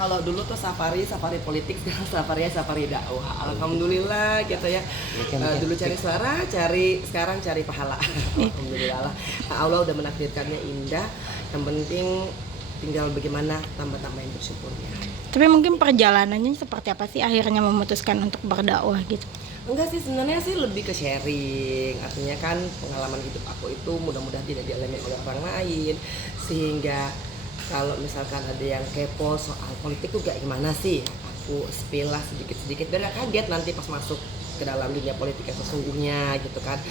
Kalau dulu tuh safari politik, sekarang safari dakwah. Alhamdulillah gitu ya. Dulu cari suara, sekarang cari pahala. Alhamdulillah lah. Allah udah menakdirkannya indah. Yang penting tinggal bagaimana tambah-tambahin bersyukurnya. Tapi mungkin perjalanannya seperti apa sih akhirnya memutuskan untuk berdakwah gitu? Enggak sih, sebenarnya sih lebih ke sharing. Artinya kan pengalaman hidup aku itu mudah-mudahan tidak dialami oleh orang lain, sehingga kalau misalkan ada yang kepo soal politik tuh kayak gimana sih, aku spill lah sedikit-sedikit biar gak kaget nanti pas masuk ke dalam dunia politik yang sesungguhnya gitu kan.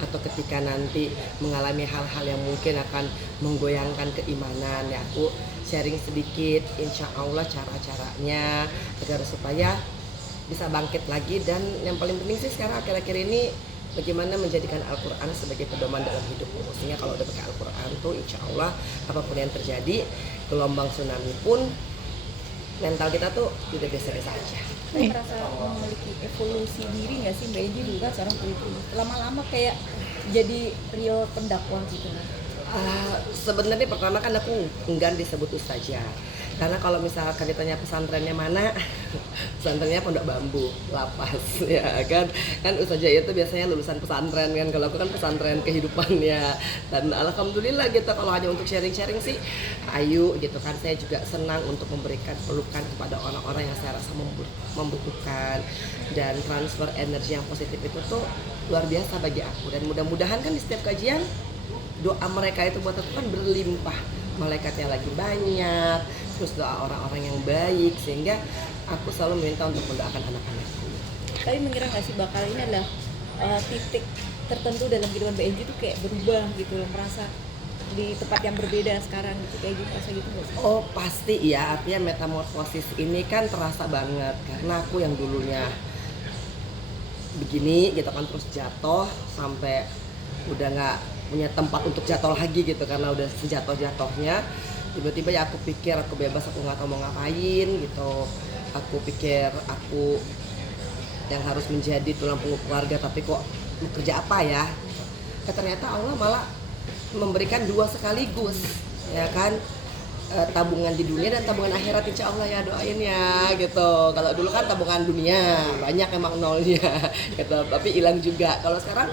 Atau ketika nanti mengalami hal-hal yang mungkin akan menggoyangkan keimanan, ya aku sharing sedikit insya Allah cara-caranya agar supaya bisa bangkit lagi. Dan yang paling penting sih sekarang akhir-akhir ini bagaimana menjadikan Al-Quran sebagai pedoman dalam hidupmu. Maksudnya kalau udah pakai Al-Quran tuh insya Allah apapun yang terjadi, gelombang tsunami pun mental kita tuh udah biasa-biasa aja. Saya merasa memiliki evolusi diri nggak sih Mbak Eji dulu kan seorang politikus, lama-lama kayak jadi real pendakwah gitu. Sebenarnya pertama kan aku enggan disebut ustazah, karena kalau misalkan ditanya pesantrennya mana, pesantrennya Pondok Bambu, Lapas, ya kan ustazah itu biasanya lulusan pesantren kan, kalau aku kan pesantren kehidupan ya. Dan alhamdulillah gitu, kalau hanya untuk sharing-sharing sih ayo gitu kan. Saya juga senang untuk memberikan pelukan kepada orang-orang yang saya rasa membutuhkan, dan transfer energi yang positif itu tuh luar biasa bagi aku. Dan mudah-mudahan kan di setiap kajian doa mereka itu buat aku kan berlimpah, malaikatnya lagi banyak, terus doa orang-orang yang baik, sehingga aku selalu meminta untuk mendoakan anak-anakku. Tapi mengira nggak sih bakal ini adalah titik tertentu dalam kehidupan Mbak Eji tuh kayak berubah gitu loh, merasa di tempat yang berbeda sekarang gitu, kayak gitu, rasa gitu nggak sih? Oh pasti ya, artinya metamorfosis ini kan terasa banget, karena aku yang dulunya begini gitu kan, terus jatuh sampai udah nggak punya tempat untuk jatuh lagi gitu, karena udah sejatuh-jatuhnya. Tiba-tiba ya aku pikir aku bebas, aku nggak tahu mau ngapain gitu. Aku pikir aku yang harus menjadi tulang punggung keluarga, tapi kok mau kerja apa ya? Ternyata Allah malah memberikan dua sekaligus, ya kan? Tabungan di dunia dan tabungan akhirat, insya Allah ya, doain ya gitu. Kalau dulu kan tabungan dunia banyak emang nolnya gitu, tapi hilang juga. Kalau sekarang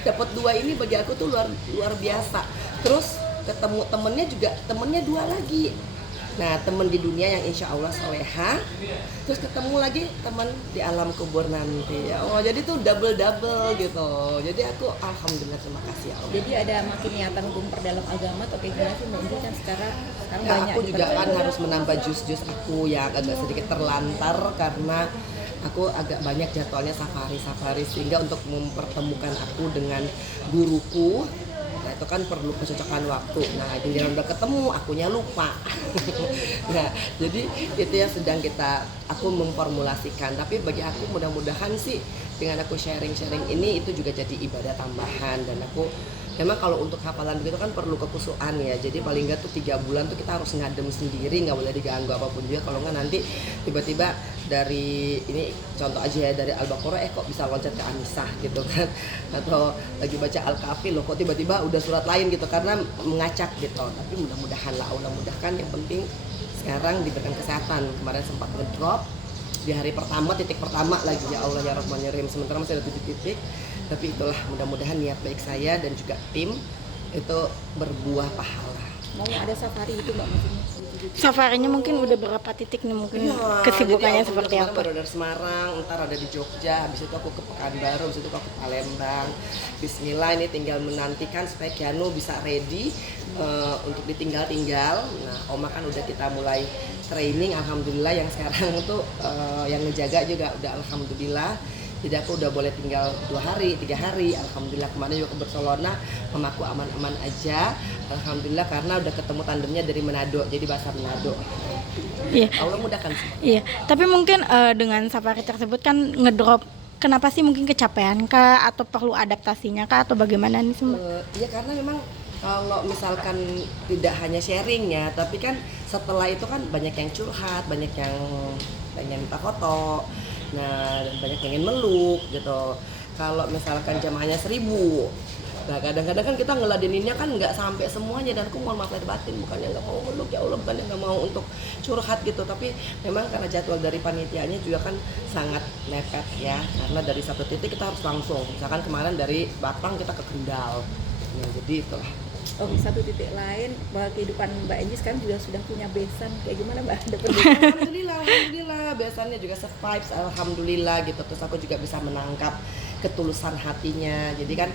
dapat dua ini bagi aku tuh luar biasa. Terus ketemu temennya dua lagi. Nah, temen di dunia yang insya Allah soleha, terus ketemu lagi temen di alam kubur nanti. Oh, jadi tuh double gitu. Jadi aku alhamdulillah, terima kasih ya Allah. Jadi ada makin niatan untuk memperdalam agama atau kayak gimana sih Mbak Eji kan sekarang Ya, banyak aku juga kan harus menambah jus aku yang agak sedikit terlantar karena aku agak banyak jadwalnya safari, sehingga untuk mempertemukan aku dengan guruku, nah itu kan perlu kecocokan waktu. Nah giliran udah ketemu akunya lupa. Nah jadi itu yang sedang aku memformulasikan. Tapi bagi aku mudah-mudahan sih dengan aku sharing ini itu juga jadi ibadah tambahan. Dan aku memang kalau untuk hafalan begitu kan perlu kekusuan ya. Jadi paling nggak tuh 3 bulan tuh kita harus ngadem sendiri, nggak boleh diganggu apapun juga. Kalau nggak nanti tiba-tiba dari ini contoh aja ya, dari Al-Baqarah kok bisa loncat ke An-Nisa gitu kan, atau lagi baca Al-Kahfi loh kok tiba-tiba udah surat lain gitu, karena mengacak gitu. Tapi mudah-mudahan lah, Allah mudahkan. Yang penting sekarang diberikan kesehatan. Kemarin sempat ngedrop di hari pertama, titik pertama lagi, ya Allah ya Rahman ya Rahim, sementara masih ada 7 titik. Tapi itulah, mudah-mudahan niat baik saya dan juga tim itu berbuah pahala. mau ada safari itu Mbak maksudnya? Safarinya mungkin udah berapa titik nih, mungkin Ya, kesibukannya jadi seperti kemarin apa? baru dari Semarang, ntar ada di Jogja, habis itu aku ke Pekanbaru, habis itu aku ke Palembang. Bismillah, ini tinggal menantikan supaya Keanu bisa ready untuk ditinggal. Nah, Oma kan udah kita mulai training, alhamdulillah. Yang sekarang tuh yang ngejaga juga udah alhamdulillah. Jadi aku udah boleh tinggal 2 hari, 3 hari, alhamdulillah. Kemarin juga ke Barcelona, mamaku aman-aman aja, alhamdulillah, karena udah ketemu tandemnya dari Manado, jadi bahasa Manado. Iya. Allah mudahkan sih. Iya, tapi mungkin dengan safari tersebut kan ngedrop. Kenapa sih, mungkin kecapean kah atau perlu adaptasinya kah atau bagaimana nih semua? Iya, karena memang kalau misalkan tidak hanya sharing ya, tapi kan setelah itu kan banyak yang curhat, banyak yang pengen minta foto, nah dan banyak yang ingin meluk gitu. Kalau misalkan jamaahnya 1000, Nah kadang-kadang kan kita ngeladeninnya kan nggak sampai semuanya, dan aku mohon maaf lahir batin, bukannya nggak mau meluk ya Allah, bukannya nggak mau untuk curhat gitu, tapi memang karena jadwal dari panitianya juga kan sangat mepet ya, karena dari satu titik kita harus langsung, misalkan kemarin dari Batang kita ke Kendal, ya, jadi itulah. Oh, di satu titik lain bahwa kehidupan Mbak Enji sekarang juga sudah punya besan, kayak gimana Mbak? Ada perbedaan? Alhamdulillah, biasanya juga survive, alhamdulillah gitu. Terus aku juga bisa menangkap ketulusan hatinya. Jadi kan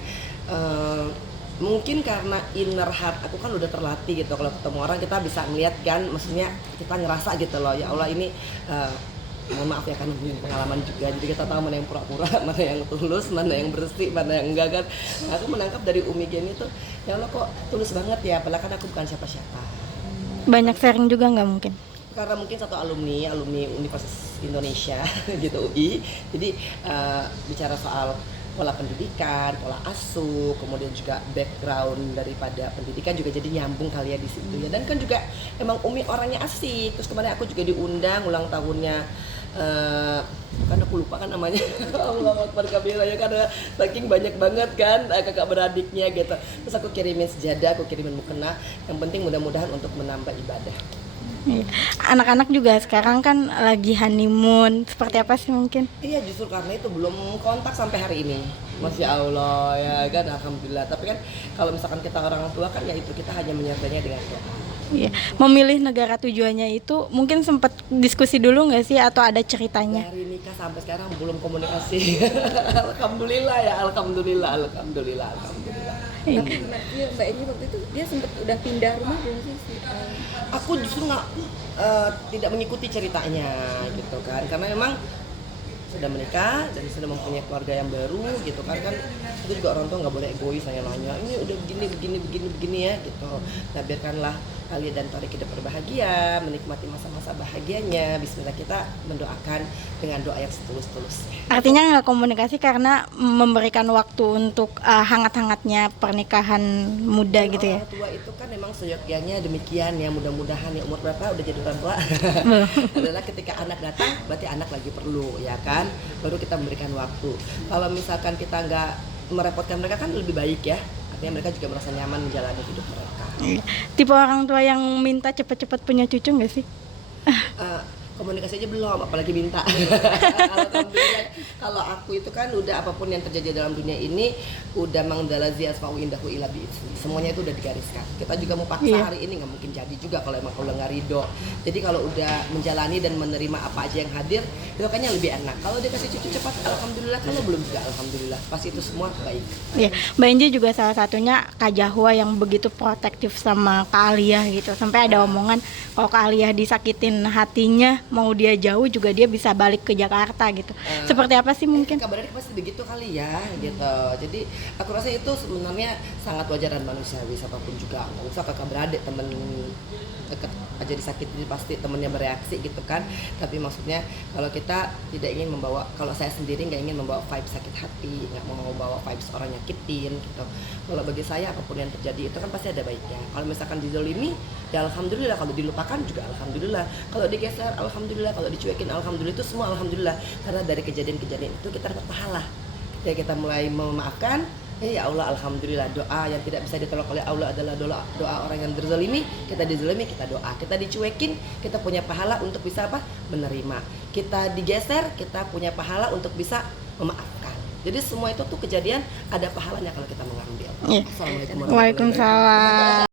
mungkin karena inner heart aku kan udah terlatih gitu. Kalau ketemu orang kita bisa ngeliat kan, maksudnya kita ngerasa gitu loh, ya Allah ini mohon maaf ya kan pengalaman juga, jadi kita tahu mana yang pura-pura, mana yang tulus, mana yang bersih, mana yang enggak kan. Aku menangkap dari Umi Geni tuh, ya Allah kok tulus banget ya, padahal kan aku bukan siapa-siapa. Banyak sharing juga nggak mungkin? Karena mungkin satu alumni Universitas Indonesia gitu UI, jadi bicara soal pola pendidikan, pola asuh, kemudian juga background daripada pendidikan juga jadi nyambung kali ya di situ ya. Dan kan juga emang Umi orangnya asik. Terus kemarin aku juga diundang ulang tahunnya kan aku lupa kan namanya. Allah Akbar kabira ya, karena saking banyak banget kan kakak beradiknya gitu. Terus aku kirimin sejadah, aku kirimin mukena. Yang penting mudah-mudahan untuk menambah ibadah. Iya. Anak-anak juga sekarang kan lagi honeymoon, seperti apa sih mungkin? Iya, justru karena itu belum kontak sampai hari ini. Masya Allah ya kan, alhamdulillah. Tapi kan kalau misalkan kita orang tua kan ya itu, kita hanya menyertainya dengan doa. Iya. Memilih negara tujuannya itu mungkin sempat diskusi dulu nggak sih, atau ada ceritanya? Dari nikah sampai sekarang belum komunikasi. Alhamdulillah ya, alhamdulillah. Iya. Tapi Mbak Enji waktu itu dia sempat udah pindah rumah belum sih? Aku justru tidak mengikuti ceritanya gitu kan, karena memang sudah menikah dan sudah mempunyai keluarga yang baru gitu kan itu juga orang tua nggak boleh egois nanya ini udah begini ya gitu. Nah biarkanlah kalian dan Torik hidup berbahagia, menikmati masa-masa bahagianya. Bismillah, kita mendoakan dengan doa yang setulus-tulus. Artinya nggak komunikasi karena memberikan waktu untuk hangat-hangatnya pernikahan muda gitu ya? Orang tua itu kan memang seyogyanya demikian ya, mudah-mudahan ya umur berapa udah jadi orang tua adalah ketika anak datang berarti anak lagi perlu ya kan, baru kita memberikan waktu. Kalau misalkan kita nggak merepotkan mereka kan lebih baik ya, artinya mereka juga merasa nyaman menjalani hidup mereka. Tipe orang tua yang minta cepet-cepet punya cucu nggak sih? Komunikasi aja belum, apalagi minta. Alhamdulillah, kalau aku itu kan udah apapun yang terjadi dalam dunia ini udah mangdalazi asma'u indahu ila bi'izni. Semuanya itu udah digariskan. Kita juga mau paksa hari ini nggak mungkin jadi juga kalau emang kalau nggak ridho. Jadi kalau udah menjalani dan menerima apa aja yang hadir, itu kayaknya lebih enak. Kalau dia kasih cucu cepat, alhamdulillah. Kalau belum juga alhamdulillah. Pasti itu semua baik. Iya, Mbak Enji juga salah satunya Kak Jahwa yang begitu protektif sama Kak Aliyah gitu. Sampai ada omongan kalau Kak Aliyah disakitin hatinya, mau dia jauh juga dia bisa balik ke Jakarta gitu. Seperti apa sih mungkin? Kabarnya pasti begitu kali ya gitu. Jadi aku rasa itu sebenarnya sangat wajar dan manusiawi, siapapun juga. Nggak usah kakak beradik, temen deket aja disakitin pasti temennya bereaksi gitu kan. Tapi maksudnya kalau kita tidak ingin membawa, kalau saya sendiri nggak ingin membawa vibes sakit hati, nggak mau membawa vibes orang nyakitin gitu. Kalau bagi saya apapun yang terjadi itu kan pasti ada baiknya. Kalau misalkan dizolimi ya alhamdulillah, kalau dilupakan juga alhamdulillah, kalau digeser alhamdulillah, kalau dicuekin alhamdulillah, itu semua alhamdulillah. Karena dari kejadian-kejadian itu kita dapat pahala. Ketika kita mulai memaafkan, ya Allah alhamdulillah. Doa yang tidak bisa ditolak oleh Allah adalah doa orang yang terzalimi. Kita dizalimi, kita doa. Kita dicuekin, kita punya pahala untuk bisa apa? Menerima. Kita digeser, kita punya pahala untuk bisa memaafkan. Jadi semua itu tuh kejadian ada pahalanya kalau kita mengambil. Iya. Assalamualaikum warahmatullahi wabarakatuh. Waalaikumsalam.